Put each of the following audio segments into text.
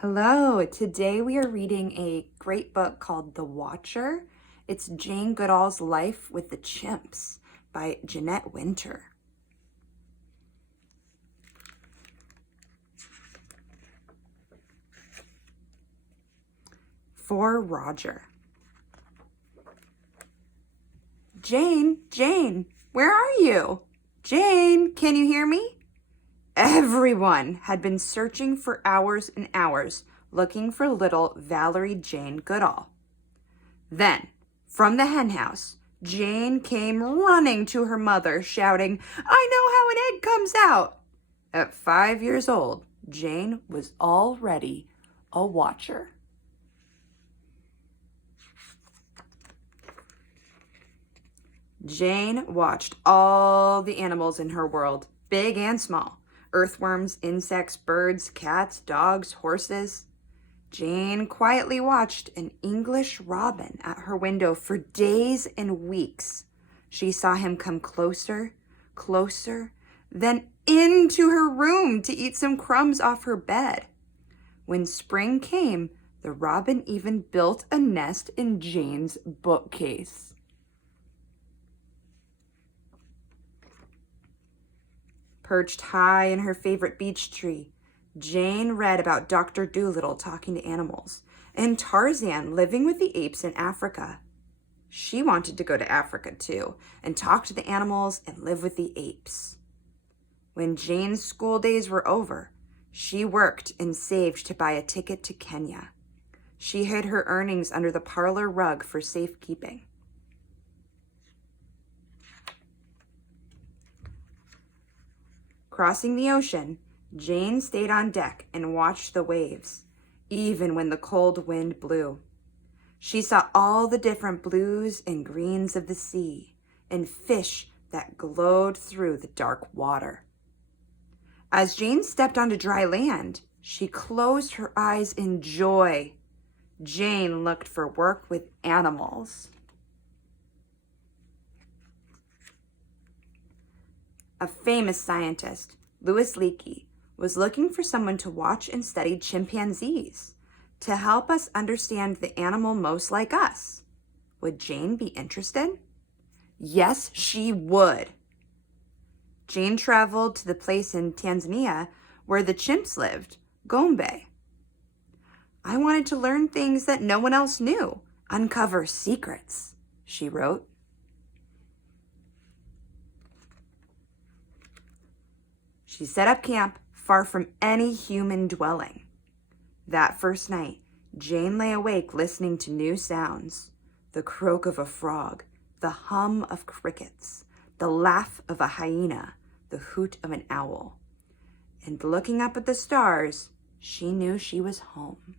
Hello, today we are reading a great book called The Watcher. It's Jane Goodall's Life with the Chimps by Jeanette Winter. For Roger. Jane, where are you? Jane, can you hear me? Everyone had been searching for hours and hours looking for little Valerie Jane Goodall. Then, from the henhouse, Jane came running to her mother, shouting, "I know how an egg comes out!" At 5 years old, Jane was already a watcher. Jane watched all the animals in her world, big and small. Earthworms, insects, birds, cats, dogs, horses. Jane quietly watched an English robin at her window for days and weeks. She saw him come closer, then into her room to eat some crumbs off her bed. When spring came, the robin even built a nest in Jane's bookcase. Perched high in her favorite beech tree, Jane read about Dr. Dolittle talking to animals and Tarzan living with the apes in Africa. She wanted to go to Africa too and talk to the animals and live with the apes. When Jane's school days were over, she worked and saved to buy a ticket to Kenya. She hid her earnings under the parlor rug for safekeeping. Crossing the ocean, Jane stayed on deck and watched the waves, even when the cold wind blew. She saw all the different blues and greens of the sea and fish that glowed through the dark water. As Jane stepped onto dry land, she closed her eyes in joy. Jane looked for work with animals. A famous scientist, Louis Leakey, was looking for someone to watch and study chimpanzees to help us understand the animal most like us. Would Jane be interested? Yes, she would. Jane traveled to the place in Tanzania where the chimps lived, Gombe. "I wanted to learn things that no one else knew, uncover secrets," she wrote. She set up camp far from any human dwelling. That first night, Jane lay awake listening to new sounds: the croak of a frog, the hum of crickets, the laugh of a hyena, the hoot of an owl. And looking up at the stars, she knew she was home.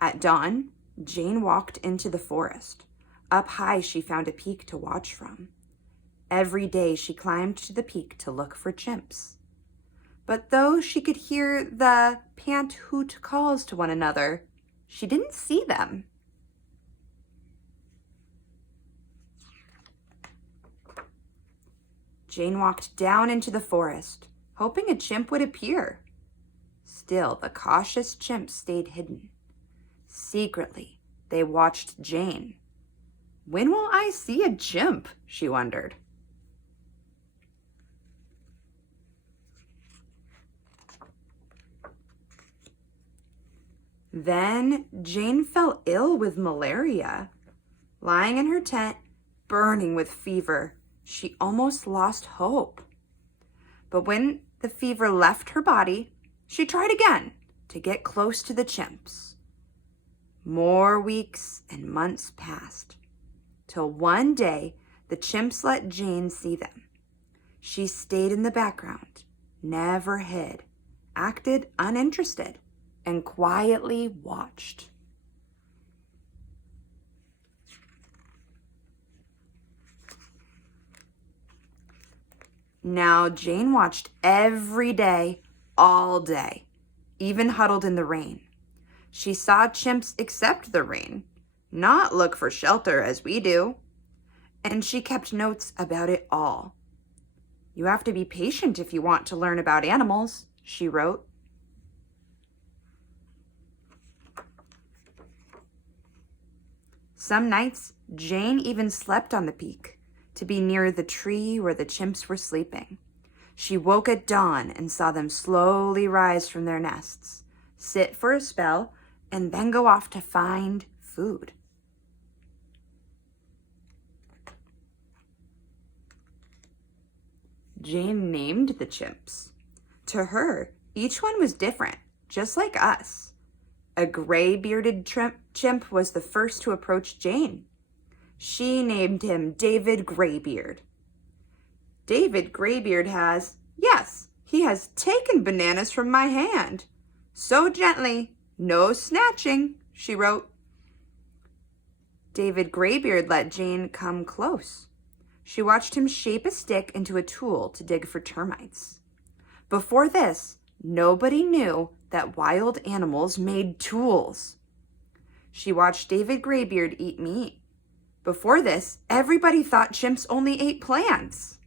At dawn, Jane walked into the forest. Up high, she found a peak to watch from. Every day, she climbed to the peak to look for chimps. But though she could hear the pant-hoot calls to one another, she didn't see them. Jane walked down into the forest, hoping a chimp would appear. Still, the cautious chimps stayed hidden. Secretly, they watched Jane. "When will I see a chimp?" she wondered. Then Jane fell ill with malaria. Lying in her tent, burning with fever, she almost lost hope. But when the fever left her body, she tried again to get close to the chimps. More weeks and months passed, till one day the chimps let Jane see them. She stayed in the background, never hid, acted uninterested, and quietly watched. Now Jane watched every day, all day, even huddled in the rain. She saw chimps accept the rain, not look for shelter as we do, and she kept notes about it all. "You have to be patient if you want to learn about animals," she wrote. Some nights, Jane even slept on the peak to be near the tree where the chimps were sleeping. She woke at dawn and saw them slowly rise from their nests, sit for a spell, and then go off to find food. Jane named the chimps. To her, each one was different, just like us. A gray-bearded chimp was the first to approach Jane. She named him David Graybeard. David Graybeard he has taken bananas from my hand. So gently, no snatching, she wrote. David Graybeard let Jane come close. She watched him shape a stick into a tool to dig for termites. Before this, nobody knew that wild animals made tools. She watched David Graybeard eat meat. Before this, everybody thought chimps only ate plants.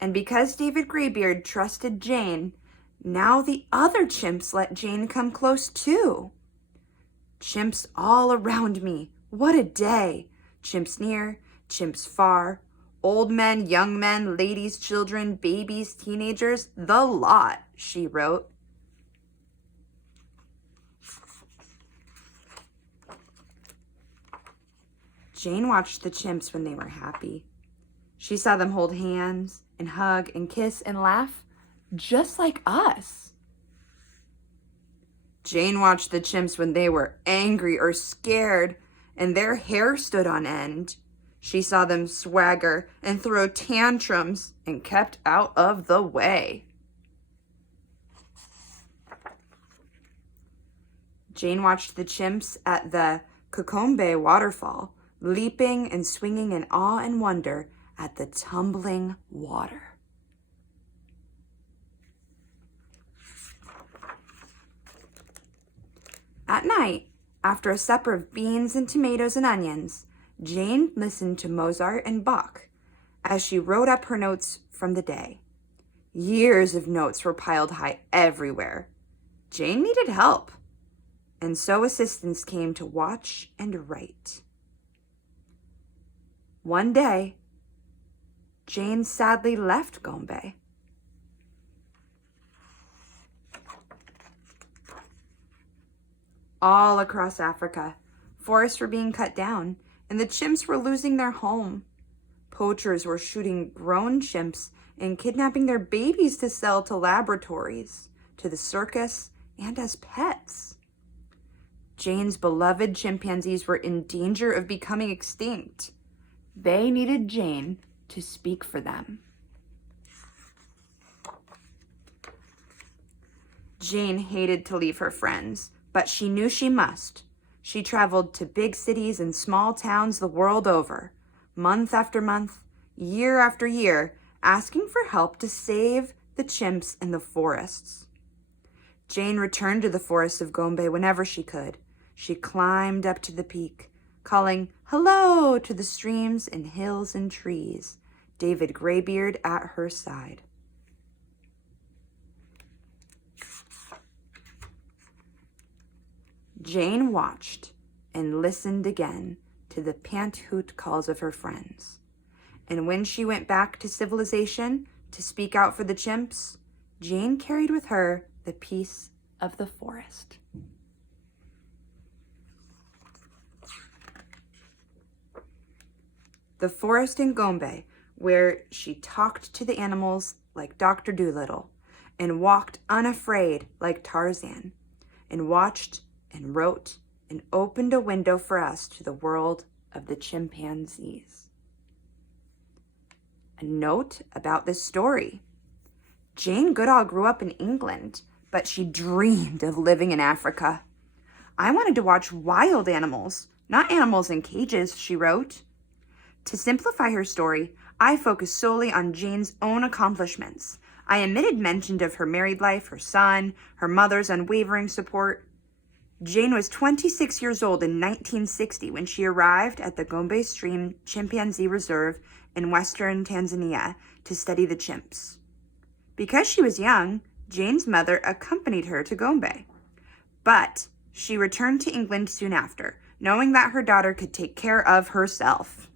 And because David Graybeard trusted Jane, now the other chimps let Jane come close too. Chimps all around me. What a day. Chimps near, chimps far. Old men, young men, ladies, children, babies, teenagers, the lot, she wrote. Jane watched the chimps when they were happy. She saw them hold hands and hug and kiss and laugh, just like us. Jane watched the chimps when they were angry or scared and their hair stood on end. She saw them swagger and throw tantrums and kept out of the way. Jane watched the chimps at the Cocombe waterfall, leaping and swinging in awe and wonder at the tumbling water. At night, after a supper of beans and tomatoes and onions, Jane listened to Mozart and Bach as she wrote up her notes from the day. Years of notes were piled high everywhere. Jane needed help, and so assistants came to watch and write. One day, Jane sadly left Gombe. All across Africa, forests were being cut down, and the chimps were losing their home. Poachers were shooting grown chimps and kidnapping their babies to sell to laboratories, to the circus, and as pets. Jane's beloved chimpanzees were in danger of becoming extinct. They needed Jane to speak for them. Jane hated to leave her friends, but she knew she must. She traveled to big cities and small towns the world over, month after month, year after year, asking for help to save the chimps in the forests. Jane returned to the forests of Gombe whenever she could. She climbed up to the peak, calling hello to the streams and hills and trees, David Graybeard at her side. Jane watched and listened again to the pant-hoot calls of her friends. And when she went back to civilization to speak out for the chimps, Jane carried with her the peace of the forest. The forest in Gombe, where she talked to the animals like Dr. Dolittle, and walked unafraid like Tarzan, and watched and wrote and opened a window for us to the world of the chimpanzees. A note about this story. Jane Goodall grew up in England, but she dreamed of living in Africa. I wanted to watch wild animals, not animals in cages, she wrote. To simplify her story, I focused solely on Jane's own accomplishments. I omitted mention of her married life, her son, her mother's unwavering support. Jane was 26 years old in 1960 when she arrived at the Gombe Stream Chimpanzee Reserve in western Tanzania to study the chimps. Because she was young, Jane's mother accompanied her to Gombe. But she returned to England soon after, knowing that her daughter could take care of herself.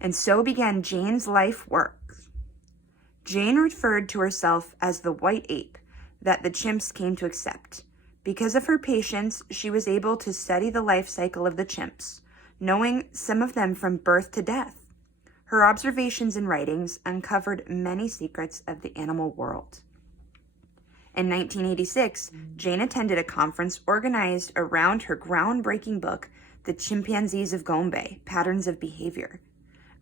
And so began Jane's life work. Jane referred to herself as the white ape that the chimps came to accept. Because of her patience, she was able to study the life cycle of the chimps, knowing some of them from birth to death. Her observations and writings uncovered many secrets of the animal world. In 1986, Jane attended a conference organized around her groundbreaking book, The Chimpanzees of Gombe, Patterns of Behavior.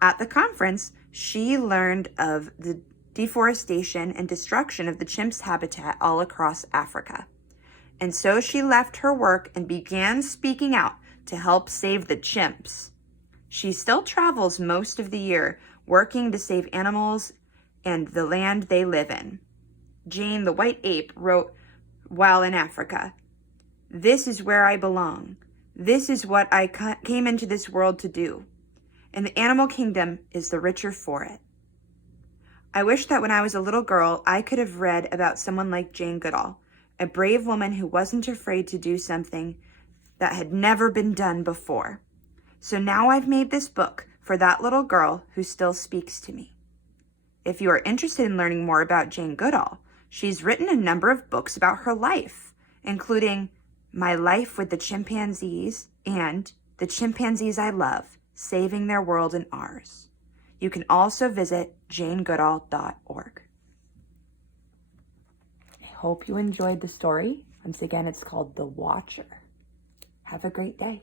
At the conference, she learned of the deforestation and destruction of the chimps' habitat all across Africa. And so she left her work and began speaking out to help save the chimps. She still travels most of the year, working to save animals and the land they live in. Jane, the white ape, wrote while in Africa, "This is where I belong. This is what I came into this world to do. And the animal kingdom is the richer for it." I wish that when I was a little girl, I could have read about someone like Jane Goodall, a brave woman who wasn't afraid to do something that had never been done before. So now I've made this book for that little girl who still speaks to me. If you are interested in learning more about Jane Goodall, she's written a number of books about her life, including My Life with the Chimpanzees and The Chimpanzees I Love, Saving Their World and Ours. You can also visit janegoodall.org. I hope you enjoyed the story. Once again, it's called The Watcher. Have a great day.